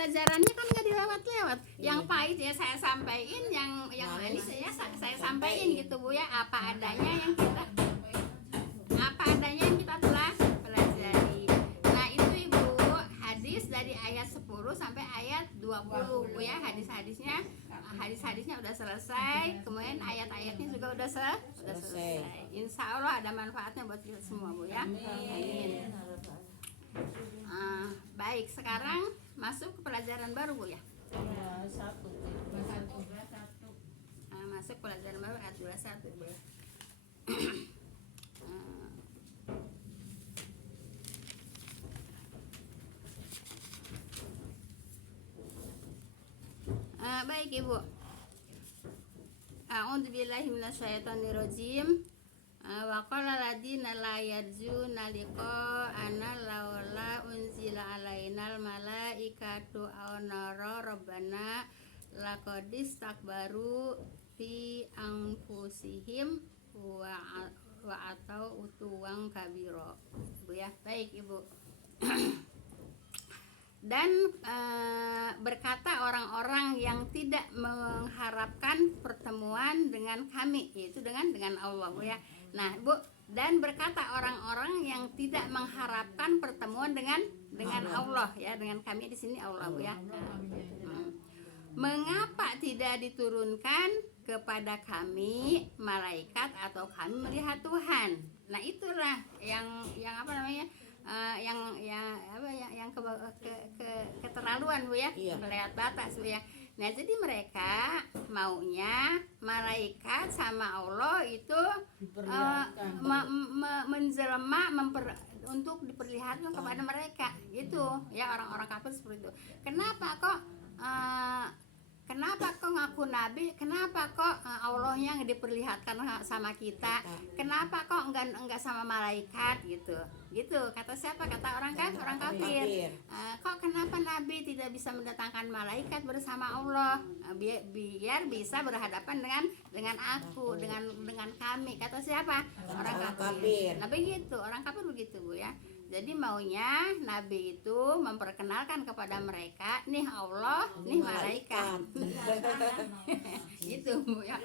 pelajarannya kan nggak dilewat-lewat. Yang pahit ya saya sampaikan, yang manis ya saya sampaikan gitu Bu ya, apa adanya yang kita telah pelajari. Nah itu Ibu, hadis dari ayat 10 sampai ayat 20 Bu ya, hadis-hadisnya udah selesai, kemudian ayat-ayatnya juga udah selesai. Insya Allah ada manfaatnya buat kita semua Bu ya. Amin. Baik, sekarang masuk ke pelajaran baru Bu ya. Masuk pelajaran baru ayat 21 Bu ya. Baik Ibu. A'udzubillahi minasyaitonirrajim. Wa qala ladina la yarjuna liqa'ana laula unzila alainal malaikatu aw nara rabbana laqad istakbaru fi anfusihim wa atau utuwang kabiro. Bu ya. Baik Ibu. Dan berkata orang-orang yang tidak mengharapkan pertemuan dengan kami, yaitu dengan Allah Bu ya. Nah Bu, dan berkata orang-orang yang tidak mengharapkan pertemuan dengan Allah ya, dengan kami di sini Allah Bu ya. Mengapa tidak diturunkan kepada kami malaikat atau kami melihat Tuhan? Nah itulah yang apa namanya? Yang keterlaluan Bu ya, melewat batas Bu ya. Nah jadi mereka maunya malaikat sama Allah itu menjelma untuk diperlihatkan kepada mereka gitu ya, orang-orang kafir seperti itu. Kenapa kok ngaku nabi? Kenapa kok Allahnya yang diperlihatkan sama kita? Kenapa kok enggak sama malaikat gitu? Gitu kata siapa? Kata orang kafir. Kok kenapa nabi tidak bisa mendatangkan malaikat bersama Allah? Biar bisa berhadapan dengan aku, dengan kami. Kata siapa? Orang kafir. Nah begitu, orang kafir begitu Bu ya. Jadi maunya Nabi itu memperkenalkan kepada mereka, nih Allah, nih malaikat. Gitu Bu ya.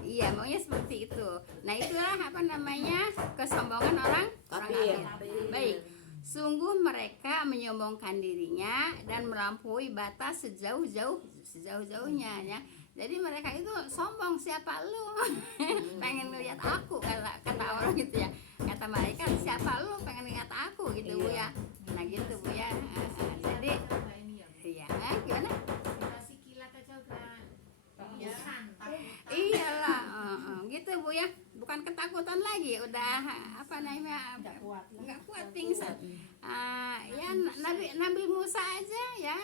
Iya, maunya seperti itu. Nah itulah apa namanya, kesombongan orang kafir. Baik, sungguh mereka menyombongkan dirinya dan melampaui batas sejauh-jauhnya ya. Jadi mereka itu sombong, siapa lu? Pengen ngeliat aku, kata orang gitu ya. Kata malaikat, siapa lu pengen lihat aku gitu Bu ya. Nah gitu Bu ya. Jadi iya, gimana? Iyalah, gitu Bu ya. Bukan ketakutan lagi, udah apa namanya? Enggak kuat pingsan. Ya Nabi Musa aja ya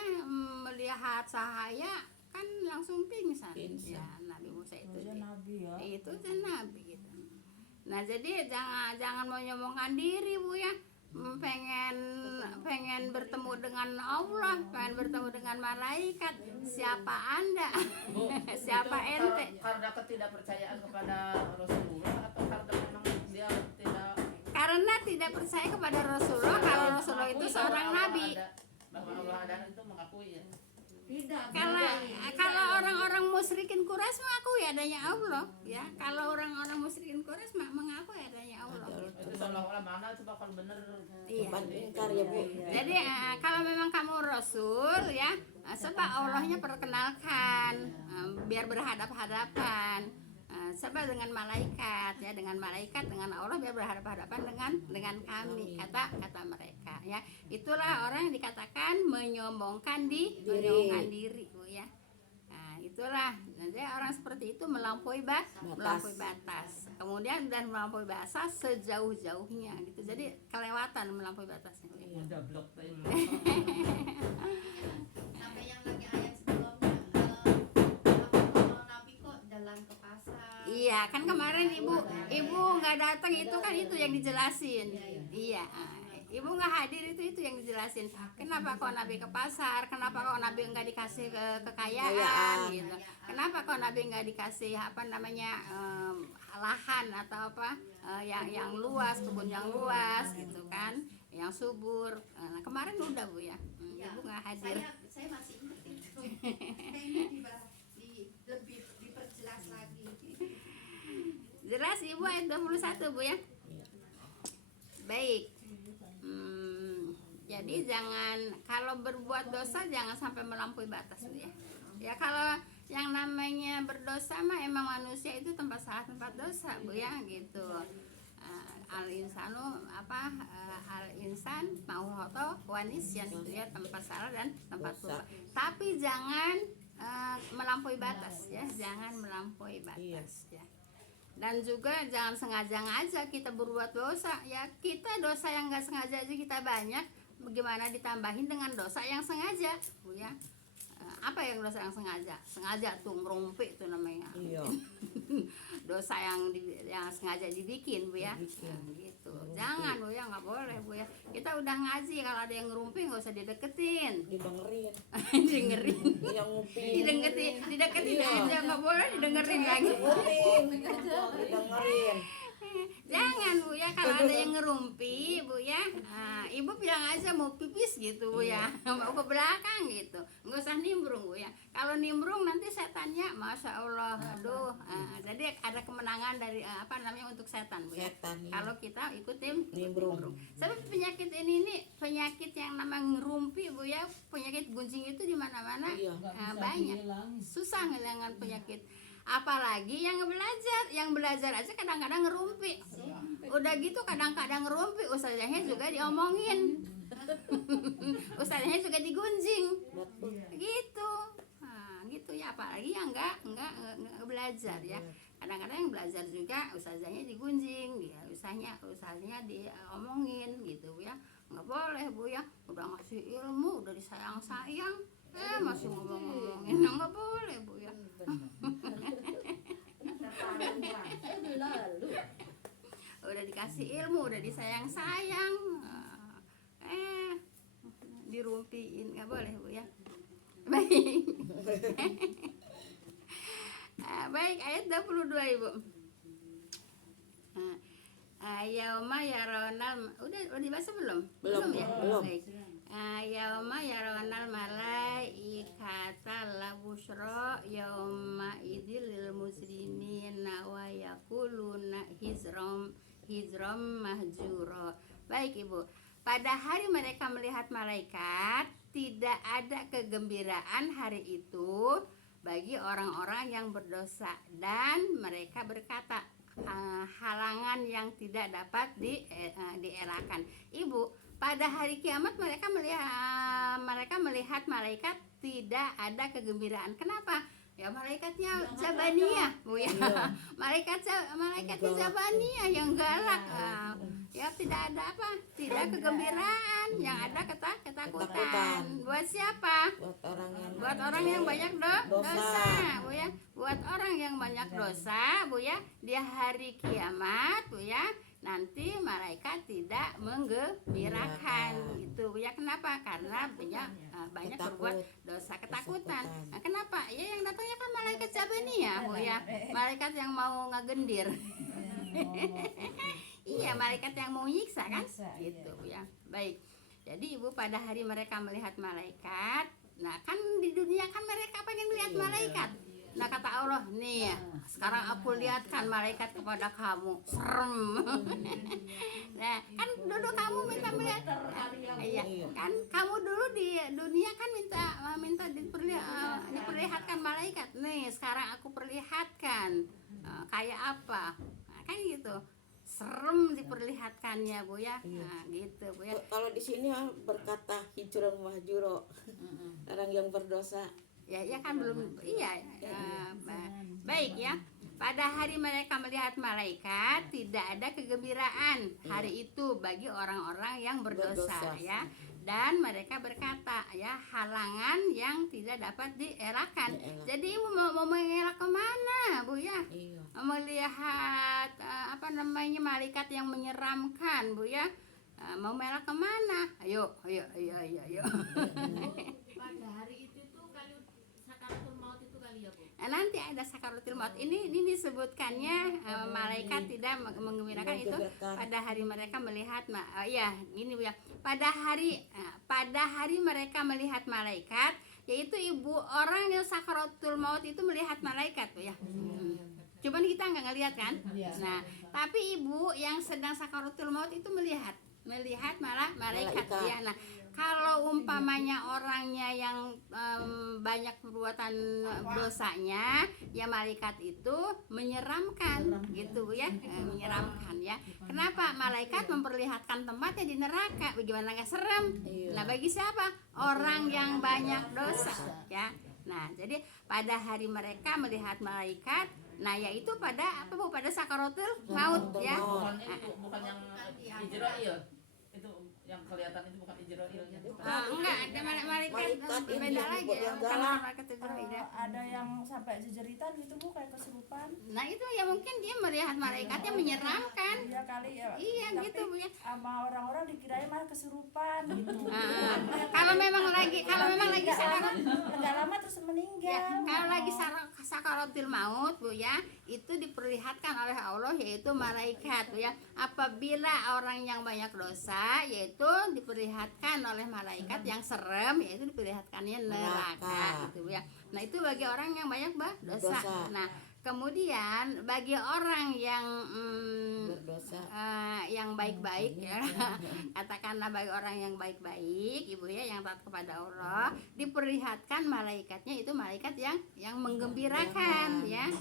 melihat cahaya kan langsung pingsan. Ya, Nabi Musa itu. Itu kan nabi gitu. Nah jadi jangan menyombongkan diri Bu ya. Pengen bertemu dengan Allah, pengen bertemu dengan malaikat. Siapa Anda? Siapa ente? Karena ketidakpercayaan kepada Rasulullah atau karena memang dia karena tidak percaya kepada Rasulullah, kalau Rasulullah itu seorang nabi. Bahwa Allah ada itu mengakui ya. Kalau orang-orang musyrikin Quraisy mengakui adanya Allah ya. Kalau orang-orang musyrikin Quraisy mengakui adanya Allah. Itu seolah-olah mana coba kalau benar. Iya. Jadi kalau memang kamu Rasul ya, coba Allahnya perkenalkan, biar berhadap-hadapan. Coba dengan malaikat ya, dengan Allah biar berhadapan-hadapan dengan kami, kata mereka ya. Itulah orang yang dikatakan menyombongkan diri Bu ya. Nah itulah, jadi orang seperti itu melampaui batas, kemudian dan melampaui batas sejauh-jauhnya gitu. Jadi kelewatan melampaui batasnya. Udah blok sampai yang lagi ayat sebelumnya, Nabi kok jalan ke pasar. Iya, kan kemarin ibu nggak datang, itu kan itu yang dijelasin. Iya, ibu nggak hadir, itu yang dijelasin. Kenapa kok Nabi ke pasar? Kenapa kok Nabi nggak dikasih kekayaan gitu? Kenapa kok Nabi nggak dikasih apa namanya lahan atau apa yang luas, kebun yang luas gitu kan? yang subur. Nah, kemarin udah Bu ya, Ya, Ibu nggak hadir. saya masih ingat itu. Kayaknya lebih diperjelas lagi. Jelas Ibu ayat 21 Bu ya. Iya. Baik. Jadi jangan, kalau berbuat dosa jangan sampai melampaui batas Bu ya. Ya kalau yang namanya berdosa mah emang manusia itu tempat salah tempat dosa Bu ya gitu. Al insanu al insan mauhoto wanisyan itu ya, tempat salah dan tempat lupa. Tapi jangan melampaui batas ya, jangan melampaui batas ya. Dan juga jangan sengaja-ngaja kita berbuat dosa ya. Kita dosa yang nggak sengaja aja kita banyak, bagaimana ditambahin dengan dosa yang sengaja Bu ya. Apa yang dosa yang sengaja? Sengaja tuh ngerumpi itu namanya. Iya. Dosa yang sengaja dibikin Bu ya. Dibikin. Gitu. Jangan Bu ya, nggak boleh Bu ya. Kita udah ngaji, kalau ada yang ngerumpi nggak usah dideketin. Didengerin. Dengerin. Yang nguping. Dideketin Iya. aja, nggak boleh didengerin lagi. Nguping. Didengerin. Jangan Bu ya, kalau ada yang ngerumpi Bu ya, Ibu bilang aja mau pipis gitu Bu ya, mau ke belakang gitu, nggak usah nimbrung Bu ya. Kalau nimbrung nanti setannya, masya Allah, aduh. Jadi ada kemenangan dari untuk setan Bu ya. Setan, iya. Kalau kita ikutin Nimbrung. Sebab penyakit ini nih, penyakit yang namanya ngerumpi Bu ya, penyakit gunjing itu di mana-mana. Iya. Banyak, susah ngilangin penyakit. Apalagi yang belajar aja kadang-kadang ngerumpi. Udah gitu kadang-kadang ngerumpi, ustazahnya juga diomongin. Ustazahnya juga digunjing. Betul. Gitu. Nah, gitu ya, apalagi yang enggak belajar ya. Kadang-kadang yang belajar juga ustazahnya digunjing, dia usahanya diomongin gitu ya. Nggak boleh Bu ya. Udah ngasih ilmu, udah disayang-sayang, masih ngomong-ngomongin, nggak boleh Bu ya. Udah dikasih ilmu, udah disayang-sayang, dirumpiin, nggak boleh Bu ya. Baik. Baik, ayat 22 Ibu. Yauma yaronal, udah dibaca belum? Belum, ya? belum. Baik. Yauma yaronal malaikata la busyra yauma idil lil muslimina wa yaquluna hizram mahjura. Baik Ibu. Pada hari mereka melihat malaikat, tidak ada kegembiraan hari itu bagi orang-orang yang berdosa, dan mereka berkata, halangan yang tidak dapat dielakkan. Ibu, pada hari kiamat mereka melihat malaikat, tidak ada kegembiraan. Kenapa? Ya malaikatnya Jabaniyah Bu ya. Malaikatnya Jabaniyah yang galak. Ya tidak ada tidak kegembiraan, yang ada ketakutan. Buat siapa? Buat orang yang banyak dosa Bu ya. Buat orang yang banyak dosa Bu ya, di hari kiamat Bu ya, nanti malaikat tidak menggembirakan gitu Bu ya. Kenapa? Karena banyak berbuat dosa, ketakutan. Nah, kenapa? Ya yang datangnya kan malaikat Jabaniyah Bu ya, malaikat yang mau ngagendir. Iya, malaikat yang mau nyiksa kan, gitu Bu ya. Baik. Jadi Ibu, pada hari mereka melihat malaikat, nah kan di dunia kan mereka pengen melihat malaikat. Nah kata Allah, nih sekarang aku lihatkan malaikat kepada kamu, serem. Nah kan dulu kamu minta melihat, iya kan kamu dulu di dunia kan minta diperlihatkan malaikat. Nih sekarang aku perlihatkan kayak apa, nah, kan gitu. Serem diperlihatkannya Bu ya. Nah, gitu Bu ya. Kalau di sini berkata hijrun mahjuro, orang yang berdosa. Ya kan belum, iya. Baik ya. Pada hari mereka melihat malaikat, tidak ada kegembiraan hari itu bagi orang-orang yang berdosa ya. Dan mereka berkata ya, halangan yang tidak dapat dielakkan. Jadi Ibu mau mengelak kemana Bu ya? Iya. Melihat malaikat yang menyeramkan Bu ya. Mau melak kemana? Ayo. Pada hari itu tuh kalau sakaratul maut itu kali ya, Bu? Nanti ada sakaratul maut. Ini disebutkannya malaikat tidak menggembirakan itu pada hari mereka melihat ya ini ya pada hari mereka melihat malaikat, yaitu ibu orang yang sakaratul maut itu melihat malaikat tuh ya. Cuman kita nggak ngelihat kan. Nah tapi ibu yang sedang sakaratul maut itu melihat malah malaikat ya. Nah kalau umpamanya orangnya yang banyak perbuatan dosanya, ya malaikat itu menyeramkan gitu ya, menyeramkan ya. Kenapa? Malaikat memperlihatkan tempatnya di neraka, bagaimana nggak serem? Nah bagi siapa? Orang yang banyak dosa ya. Nah jadi pada hari mereka melihat malaikat, nah yaitu pada apa Bu? Pada sakaratul maut ya. Bukan yang Ijrail. Itu yang kelihatan itu bukan Ijrailnya. Enggak, ada malaikat beda lagi ya, bukan malaikat Ijrail ya. Ada yang sampai jejeritan gitu Bu, kayak kesurupan. Nah itu ya mungkin dia melihat malaikatnya menyeramkan. Iya kali ya. Iya Tapi gitu Bu ya. sama orang-orang dikirain malah kesurupan gitu. Kalau memang lagi Nggak lama terus meninggal. ya, kalau lagi sakaratul maut Bu ya, itu diperlihatkan oleh Allah yaitu malaikat Bu ya. Apabila orang yang banyak dosa, yaitu diperlihatkan oleh malaikat yang serem, yaitu diperlihatkannya neraka gitu Bu ya. Nah itu bagi orang yang banyak dosa. Nah kemudian bagi orang yang berdosa, yang baik-baik ya, katakanlah bagi orang yang baik-baik Ibu ya, yang taat kepada Allah, diperlihatkan malaikatnya itu malaikat yang menggembirakan ya,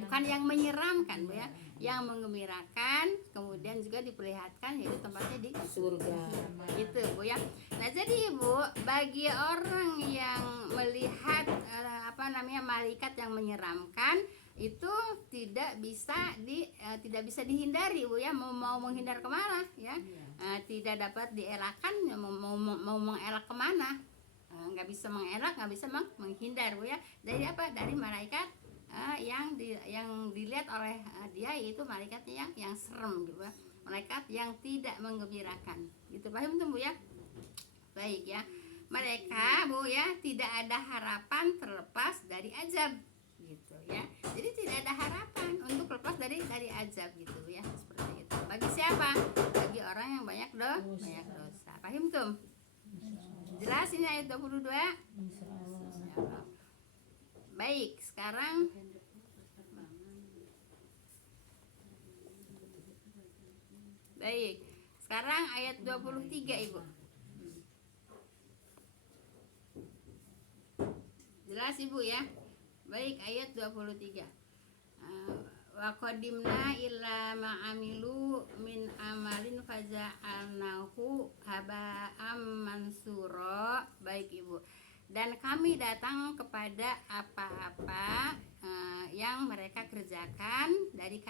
bukan yang menyeramkan Bu ya, yang menggembirakan. Kemudian juga diperlihatkan yaitu tempatnya di surga gitu Bu ya. Nah jadi Ibu, bagi orang yang melihat malaikat yang menyeramkan itu tidak bisa dihindari Bu ya. Mau menghindar kemana ya, tidak dapat dielakkan. Mau mengelak kemana, nggak bisa mengelak, nggak bisa menghindar Bu ya. Dari apa? Dari malaikat yang dilihat oleh dia, yaitu malaikatnya yang serem gitu ya. Malaikat yang tidak menggembirakan gitu. Paham tuh Bu ya? Baik ya. Mereka Bu ya tidak ada harapan terlepas dari azab gitu ya. Jadi tidak ada harapan untuk lepas dari azab gitu ya, seperti itu. Bagi siapa? Bagi orang yang banyak dosa. Paham tuh? Jelas ini ayat 22? Baik, sekarang ayat 23 Ibu. Jelas Ibu ya. Baik, ayat 23. Wa qadimna illa ma'amilu min amalin faja'alnahu haba'am mansura. Baik Ibu. Dan kami datang kepada apa-apa yang mereka kerjakan dari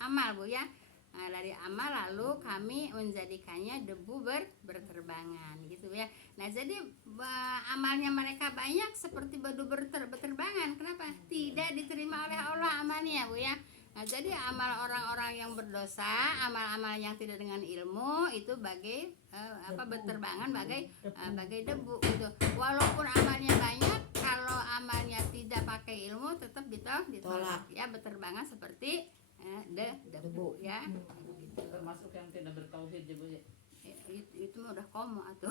amal Bu ya. Dari amal, lalu kami menjadikannya debu berterbangan gitu ya. Nah jadi amalnya mereka banyak seperti debu berterbangan. Kenapa? Tidak diterima oleh Allah amalnya Bu ya. Nah jadi amal orang-orang yang berdosa, amal-amal yang tidak dengan ilmu itu bagai berterbangan bagai debu gitu. Walaupun amalnya banyak, kalau amalnya tidak pakai ilmu tetap ditolak ya, berterbangan seperti debu ya. Termasuk yang tidak bertauhid ya Bu ya. Itu mah udah komo atuh.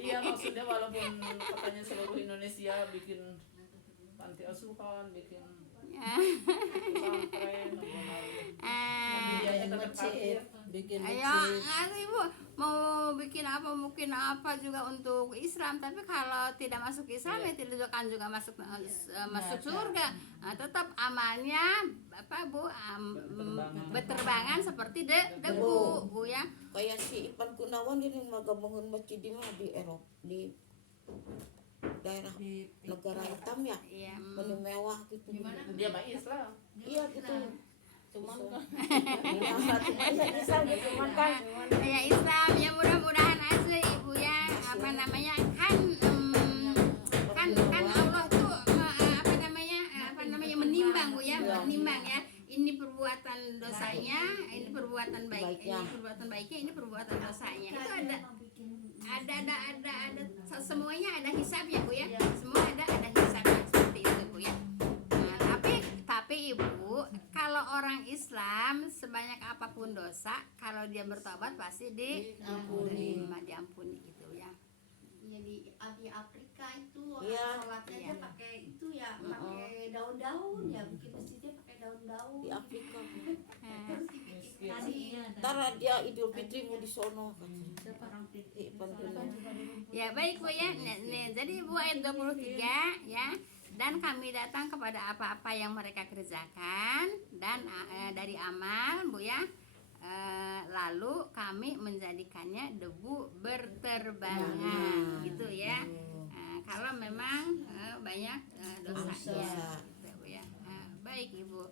Iya maksudnya walaupun katanya seluruh Indonesia bikin panti asuhan, bikin pesantren, biaya tetap parkir. bikin Ayo, Ibu mau bikin apa juga untuk Islam, tapi kalau tidak masuk Islam ya tidak akan juga masuk surga. Nah, tetap amalnya Bu berterbangan seperti debu Bu ya. kayak si Ipan Gunawan ini mau bangun masjid di mana, di Eropa, di daerah negara hitam ya, Iya. mewah gitu. Dia mah Islam. Iya gitu. Cuman Ya Islam ya, mudah-mudahan aja Ibu ya, kan Allah tuh menimbang Bu ya, menimbang ya. Ini perbuatan dosanya, ini perbuatan baiknya, ini perbuatan dosanya. Itu ada semuanya ada hisabnya Bu ya. Semua ada hisab. dosa, kalau dia bertobat pasti diterima, diampuni gitu ya. Iya di Afrika itu Iya. sholatnya Iya. dia pakai itu ya, pakai daun-daun ya, bikin masjidnya pakai daun-daun. Di Afrika. Terus dibikin tadi. Ntar dia Idul Fitri mau di sono katanya. Ya baik Bu ya. Nih, jadi Bu ayat 23 ya. Dan kami datang kepada apa-apa yang mereka kerjakan dan dari amal Bu ya. Lalu kami menjadikannya debu berterbangan gitu ya. Kalau memang banyak dosanya gitu, Bu ya. Baik Ibu.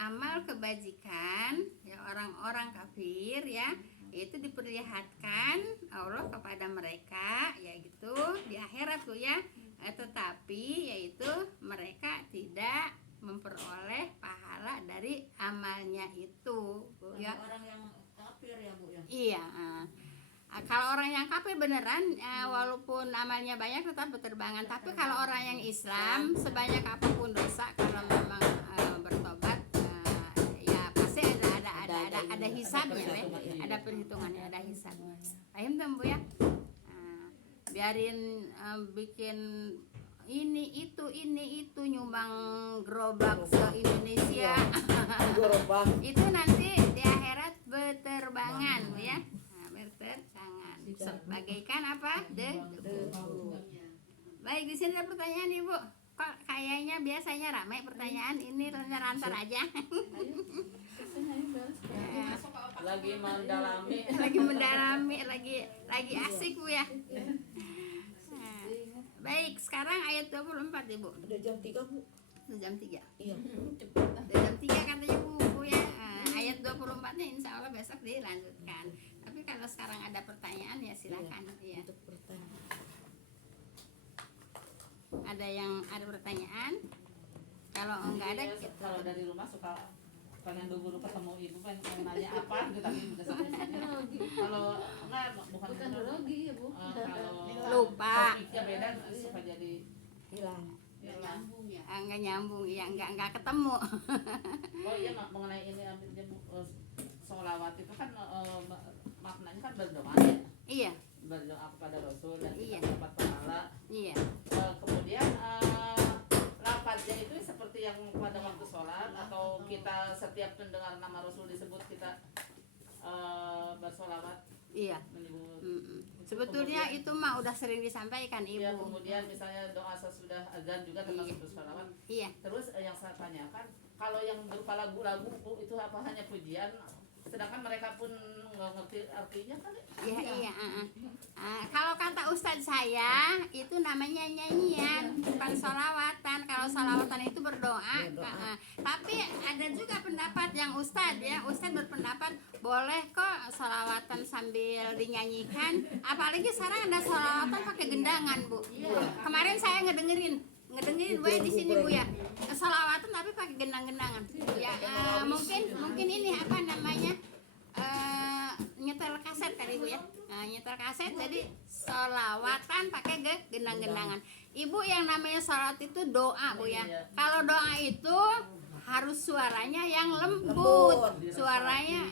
Amal kebajikan ya orang-orang kafir ya itu diperlihatkan Allah kepada mereka yaitu di akhirat Bu ya, tetapi yaitu mereka tidak memperoleh pahala dari amalnya itu Bu ya. Orang yang kafir ya Bu ya. Iya. Kalau orang yang kafir beneran walaupun amalnya banyak tetap berterbangan, tapi kalau orang yang Islam sebanyak apapun dosa kalau memang bertobat ya pasti ada hisabnya ya. Ada perhitungannya, ada hisabnya. Paham kan Bu ya? Biarin bikin ini itu nyumbang gerobak se-Indonesia. Gerobak. Itu nanti di akhirat berterbangan Bu ya. Berterbangan. Bagaikan apa? Debu. Baik, di sini ada pertanyaan Ibu. Kok kayaknya biasanya ramai pertanyaan, ini lancar aja. Lagi mendalami. lagi asik Bu ya. Baik, sekarang ayat 24 Ibu. Udah jam 3 Bu. Udah jam 3. Iya. Udah jam 3 katanya Bu ya. Ayat 24-nya insya Allah besok dilanjutkan. Tapi kalau sekarang ada pertanyaan ya silakan. Iya. Untuk pertanyaan. Ada yang ada pertanyaan? Kalau enggak ada Iya, kalau dari rumah suka pengen dulu ketemu ibu pengen nanya apa gitu tapi udah sampai sini. Kalau enggak bukan Teknologi ya Bu. kalau Lupa. topiknya beda suka jadi Hilang. Nyambung ya. enggak nyambung ya, enggak ketemu. oh iya mengenai ini sholawat itu kan maknanya kan berdoa ya, Iya, berdoa kepada Rasul dan Iya. kita dapat pahala. iya. Kemudian lafaznya itu seperti yang pada waktu sholat atau kita setiap mendengar nama Rasul disebut kita bersolawat Iya. menyebut. Sebetulnya itu mah udah sering disampaikan Iya, Ibu. kemudian misalnya doa sesudah azan juga termasuk bersolawat. Iya. Terus yang saya tanyakan, kalau yang berupa lagu-lagu Bu, itu apa hanya pujian? Sedangkan mereka pun nggak ngerti artinya kan? Iya. Kalau kata Ustadz saya itu namanya nyanyian, bukan sholawatan. Kalau sholawatan itu berdoa. Tapi ada juga pendapat yang Ustadz ya. Ustadz berpendapat boleh kok sholawatan sambil dinyanyikan. Apalagi sekarang ada sholawatan pakai gendangan Bu. Kemarin saya ngedengerin Bu ya di sini Bu ya. Sholawatan tapi pakai gendang-gendangan. Ya mungkin ini apa namanya? Nyetel kaset kali Bu ya. Nyetel kaset jadi sholawatan pakai gendang-gendangan. Ibu yang namanya sholat itu doa Bu ya. Kalau doa itu harus suaranya yang lembut, suaranya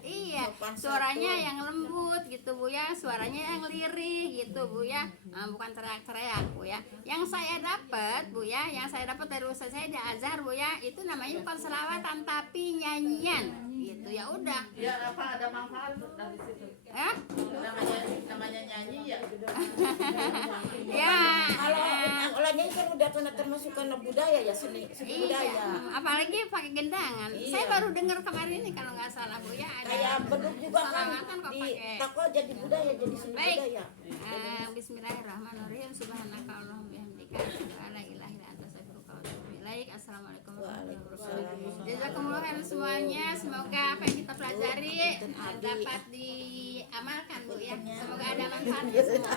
iya, suaranya yang lembut gitu Bu ya, suaranya yang lirih gitu Bu ya, bukan teriak-teriak Bu ya. Yang saya dapat Bu ya, yang saya dapat dari ustaz saya di Azhar Bu ya, itu namanya bukan selawatan tapi nyanyian gitu ya udah. Ya apa ada manfaat dari situ? Namanya nyanyi ya. Ya. Kalau nyanyi kan udah kena termasuk karena budaya ya, seni budaya. Iya, apalagi pakai gendangan. Iya. Saya baru dengar kemarin ini kalau nggak salah Bu ya ada. Kayak beduk juga kan Salawatan kok di pakai. Tako jadi budaya, jadi seni Baik. budaya. Bismillahirrahmanirrahim. Subhanaka Allahumma bihamdika asyhadu an la ilaha illa anta astaghfiruka wa atubu ilaik. Assalamualaikum warahmatullahi wabarakatuh. Jazakumullah khairan semuanya. Semoga apa yang kita pelajari dapat diamalkan Bu ya. Semoga ada manfaatnya semua.